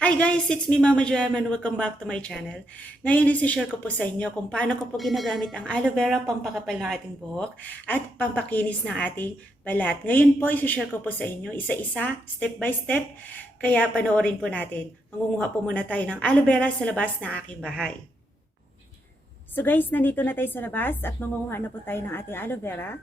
Hi guys, it's me Mama Jam and welcome back to my channel. Ngayon isi-share ko po sa inyo kung paano ko po ginagamit ang aloe vera pampakapal ng ating buhok at pampakinis ng ating balat. Ngayon po isi-share ko po sa inyo isa-isa, step by step, kaya panoorin po natin. Mangunguha po muna tayo ng aloe vera sa labas ng aking bahay. So guys, nandito na tayo sa labas at mangunguha na po tayo ng ating aloe vera.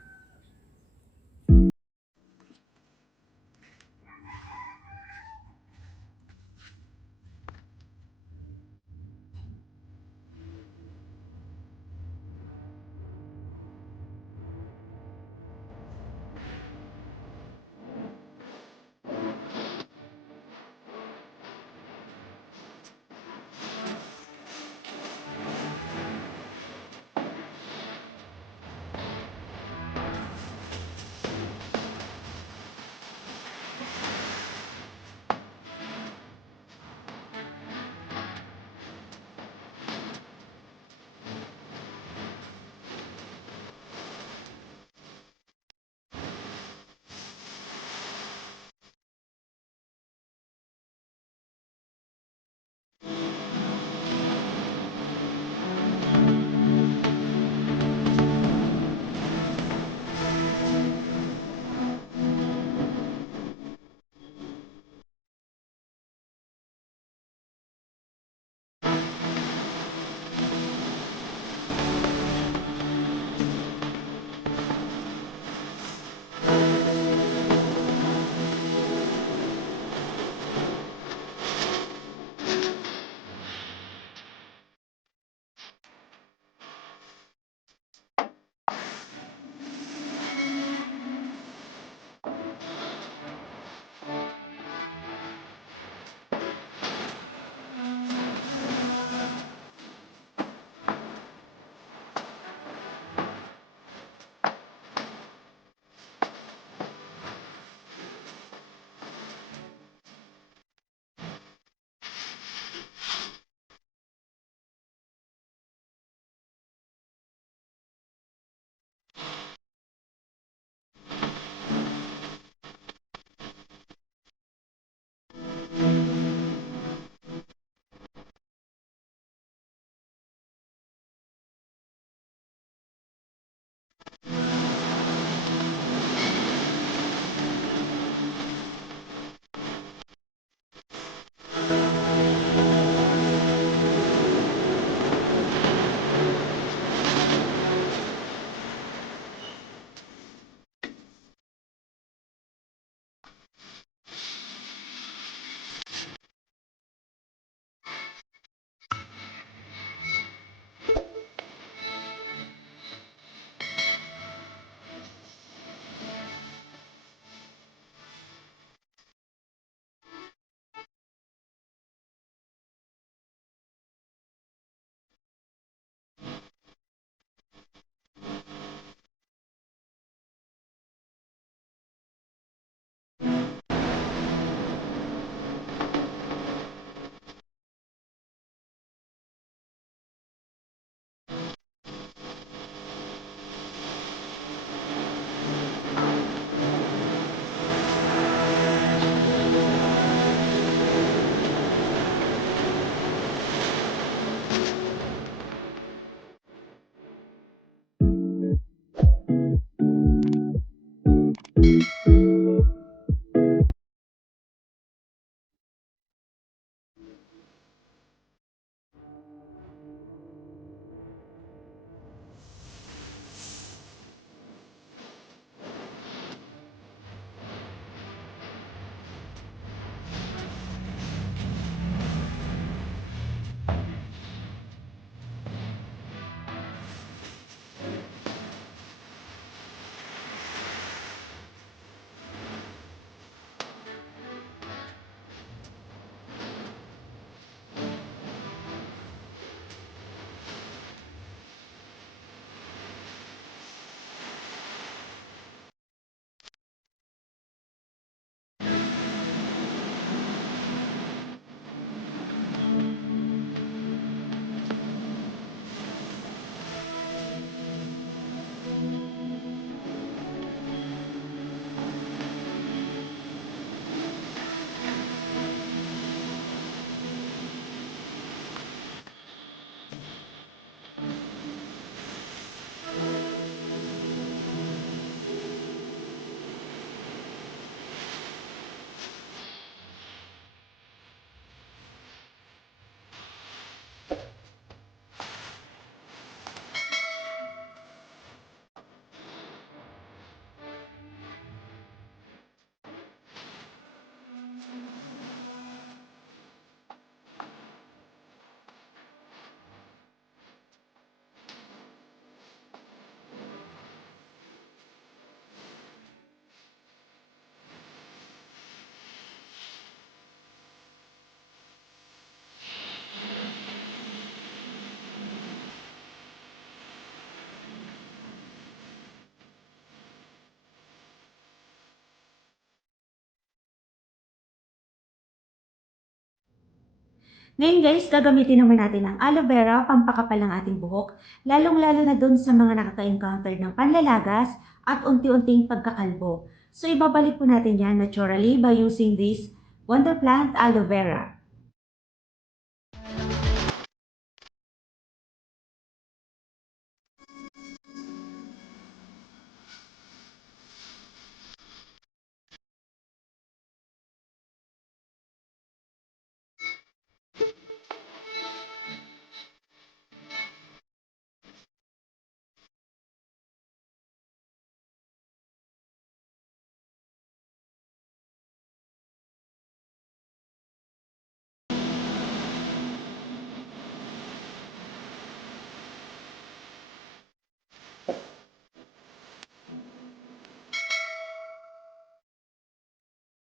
Ngayon guys, gagamitin naman natin ang aloe vera pampakapal ng ating buhok, lalong-lalo na dun sa mga nakaka-encounter ng panlalagas at unti-unting pagkakalbo. So ibabalik po natin yan naturally by using this Wonder Plant Aloe Vera.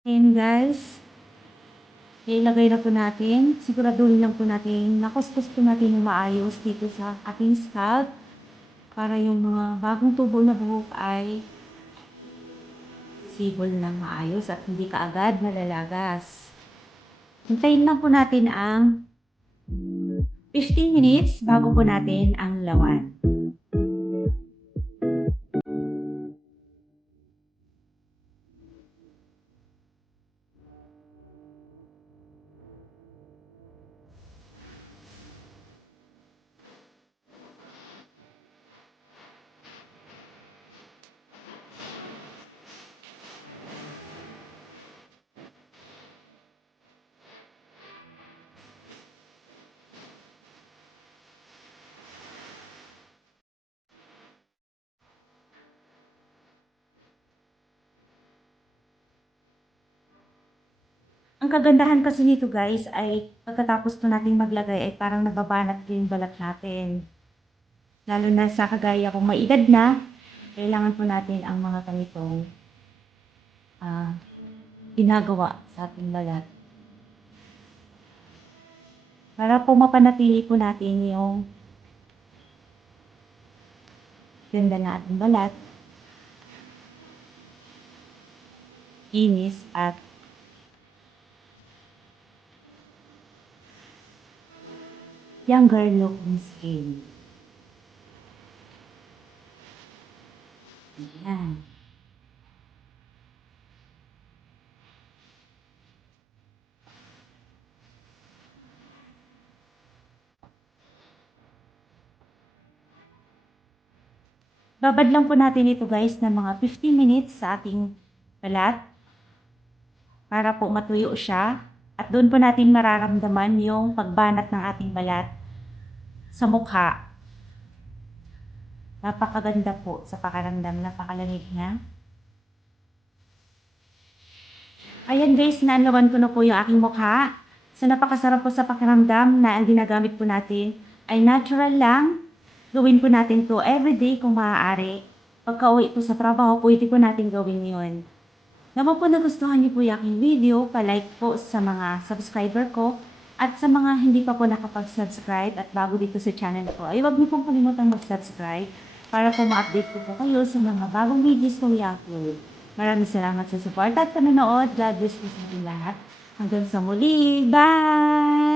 And guys, ilagay na po natin. Siguraduhin lang po natin, nakuskus po natin yung maayos dito sa ating scalp para yung mga bagong tubo na buhok ay sibol ng maayos at hindi kaagad malalagas. Hintayin lang po natin ang 15 minutes bago po natin ang lawan. Ang kagandahan kasi nito guys ay pagkatapos po natin maglagay ay parang nababanat din yung balat natin. Lalo na sa kagaya kung may edad na, kailangan po natin ang mga ganitong ah, ginagawa sa ating balat. Para po mapanatili po natin yung ganda na ating balat, kinis at younger looking skin. Ayan. Babad lang po natin ito guys ng mga 15 minutes sa ating balat para po matuyo siya at doon po natin mararamdaman yung pagbanat ng ating balat sa mukha. Napakaganda po sa pakiramdam, napakalamig niya. Ayan guys, naanlawan ko na po yung aking mukha. So napakasarap po sa pakiramdam na ang ginagamit po natin ay natural lang. Gawin po natin to everyday kung maaari. Pagka-uwi po sa trabaho, pwede po natin gawin yun. Naman po nagustuhan niyo po yung aking video, pa-like po sa mga subscriber ko. At sa mga hindi pa po nakapag-subscribe at bago dito sa channel ko, ay huwag niyo pong kalimutan mag-subscribe para po ma-update po kayo sa mga bagong videos kong i-upload. Maraming salamat sa support at panonood. God bless po sa ating lahat. Hanggang sa muli. Bye!